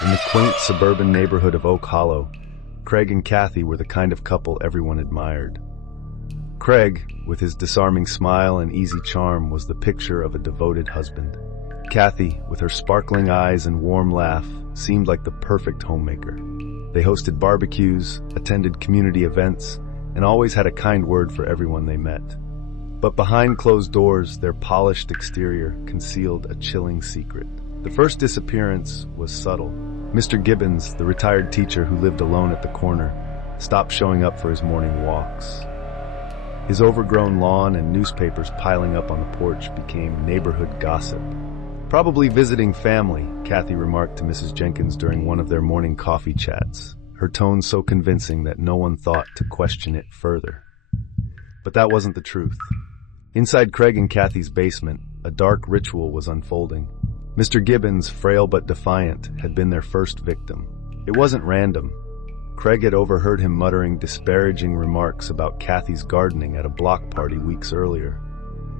In the quaint suburban neighborhood of Oak Hollow, Craig and Cathy were the kind of couple everyone admired. Craig, with his disarming smile and easy charm, was the picture of a devoted husband. Cathy, with her sparkling eyes and warm laugh, seemed like the perfect homemaker. They hosted barbecues, attended community events, and always had a kind word for everyone they met. But behind closed doors, their polished exterior concealed a chilling secret. The first disappearance was subtle. Mr. Gibbons, the retired teacher who lived alone at the corner, stopped showing up for his morning walks. His overgrown lawn and newspapers piling up on the porch became neighborhood gossip. "Probably visiting family," Cathy remarked to Mrs. Jenkins during one of their morning coffee chats, her tone so convincing that no one thought to question it further. But that wasn't the truth. Inside Craig and Cathy's basement, a dark ritual was unfolding. Mr. Gibbons, frail but defiant, had been their first victim. It wasn't random. Craig had overheard him muttering disparaging remarks about Cathy's gardening at a block party weeks earlier.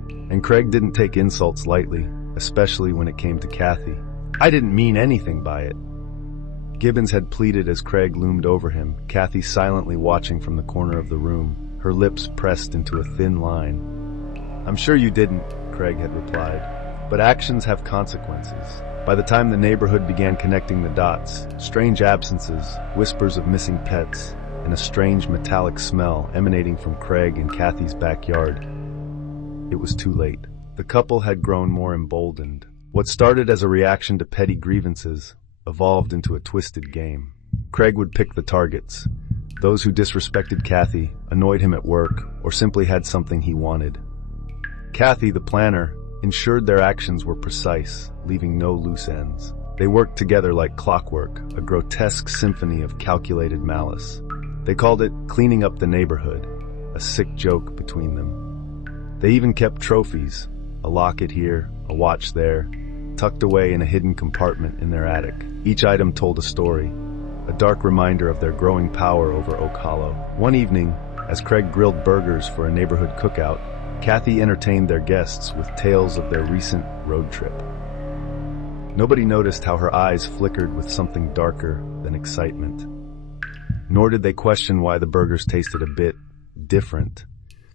And Craig didn't take insults lightly, especially when it came to Cathy. "I didn't mean anything by it," Gibbons had pleaded as Craig loomed over him, Cathy silently watching from the corner of the room, her lips pressed into a thin line. "I'm sure you didn't," Craig had replied, "but actions have consequences." By the time the neighborhood began connecting the dots, strange absences, whispers of missing pets, and a strange metallic smell emanating from Craig and Cathy's backyard, it was too late. The couple had grown more emboldened. What started as a reaction to petty grievances evolved into a twisted game. Craig would pick the targets, those who disrespected Cathy, annoyed him at work, or simply had something he wanted. Cathy, the planner, ensured their actions were precise, leaving no loose ends. They worked together like clockwork, a grotesque symphony of calculated malice. They called it cleaning up the neighborhood, a sick joke between them. They even kept trophies, a locket here, a watch there, tucked away in a hidden compartment in their attic. Each item told a story, a dark reminder of their growing power over Oak Hollow. One evening, as Craig grilled burgers for a neighborhood cookout, Cathy entertained their guests with tales of their recent road trip. Nobody noticed how her eyes flickered with something darker than excitement. Nor did they question why the burgers tasted a bit different.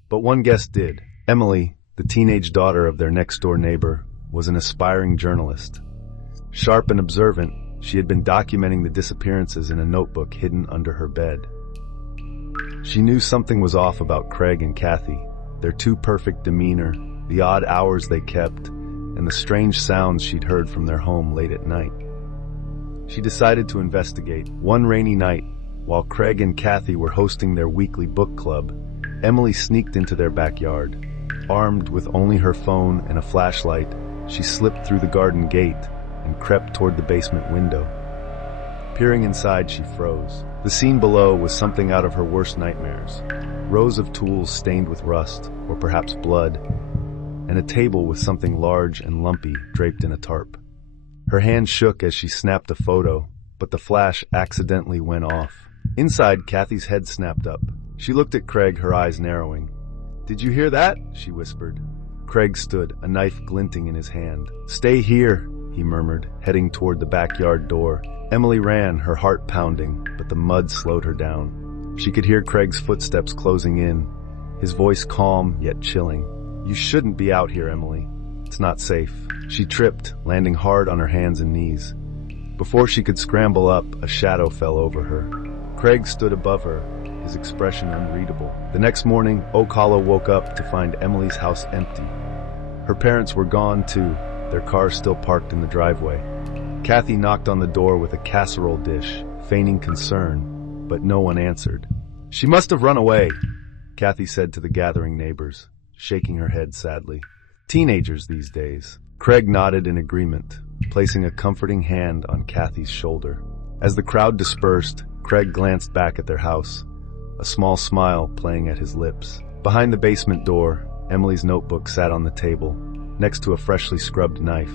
But one guest did. Emily, the teenage daughter of their next-door neighbor, was an aspiring journalist. Sharp and observant, she had been documenting the disappearances in a notebook hidden under her bed. She knew something was off about Craig and Cathy. Their too perfect demeanor, the odd hours they kept, and the strange sounds she'd heard from their home late at night. She decided to investigate. One rainy night, while Craig and Cathy were hosting their weekly book club, Emily sneaked into their backyard. Armed with only her phone and a flashlight, she slipped through the garden gate and crept toward the basement window. Peering inside, she froze. The scene below was something out of her worst nightmares. Rows of tools stained with rust, or perhaps blood, and a table with something large and lumpy draped in a tarp. Her hand shook as she snapped a photo, but the flash accidentally went off. Inside, Cathy's head snapped up. She looked at Craig, her eyes narrowing. "Did you hear that?" she whispered. Craig stood, a knife glinting in his hand. "Stay here," he murmured, heading toward the backyard door. Emily ran, her heart pounding, but the mud slowed her down. She could hear Craig's footsteps closing in, his voice calm yet chilling. "You shouldn't be out here, Emily. It's not safe." She tripped, landing hard on her hands and knees. Before she could scramble up, a shadow fell over her. Craig stood above her, his expression unreadable. The next morning, Oak Hollow woke up to find Emily's house empty. Her parents were gone too, their car still parked in the driveway. Cathy knocked on the door with a casserole dish, feigning concern, but no one answered. "She must have run away," Cathy said to the gathering neighbors, shaking her head sadly. "Teenagers these days." Craig nodded in agreement, placing a comforting hand on Cathy's shoulder. As the crowd dispersed, Craig glanced back at their house, a small smile playing at his lips. Behind the basement door, Emily's notebook sat on the table, next to a freshly scrubbed knife.